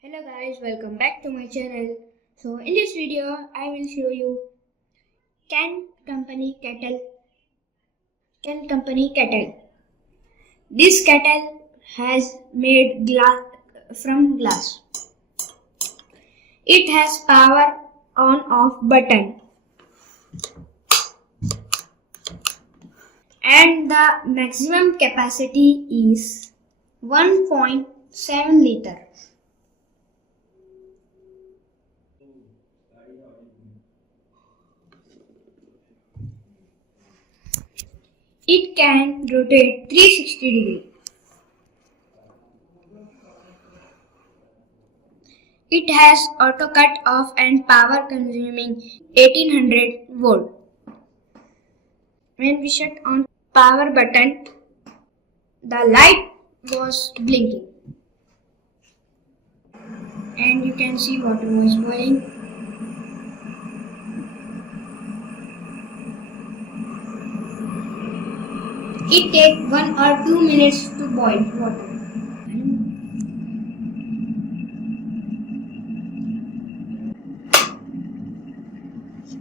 Hello guys, welcome back to my channel. So in this video I will show you Can Company kettle. This kettle has made from glass. It has power on off button and the maximum capacity is 1.7 liter. It can rotate 360 degrees. It has auto cut off and power consuming 1800 volt. When we shut on power button, the light was blinking and you can see water was boiling. It takes 1 or 2 minutes to boil water.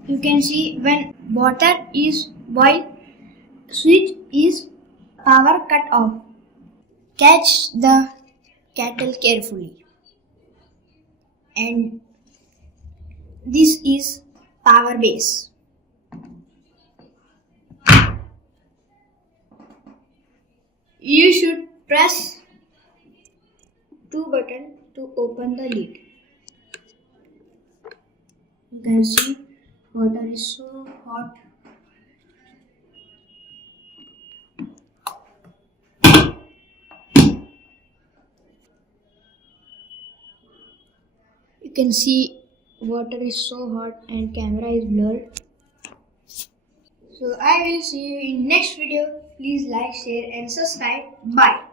You can see when water is boiled, switch is power cut off. Catch the kettle carefully. And this is power base. You should press 2 buttons to open the lid. You can see water is so hot. You can see water is so hot and camera is blurred. So I will see you in next video. Please like, share and subscribe. Bye.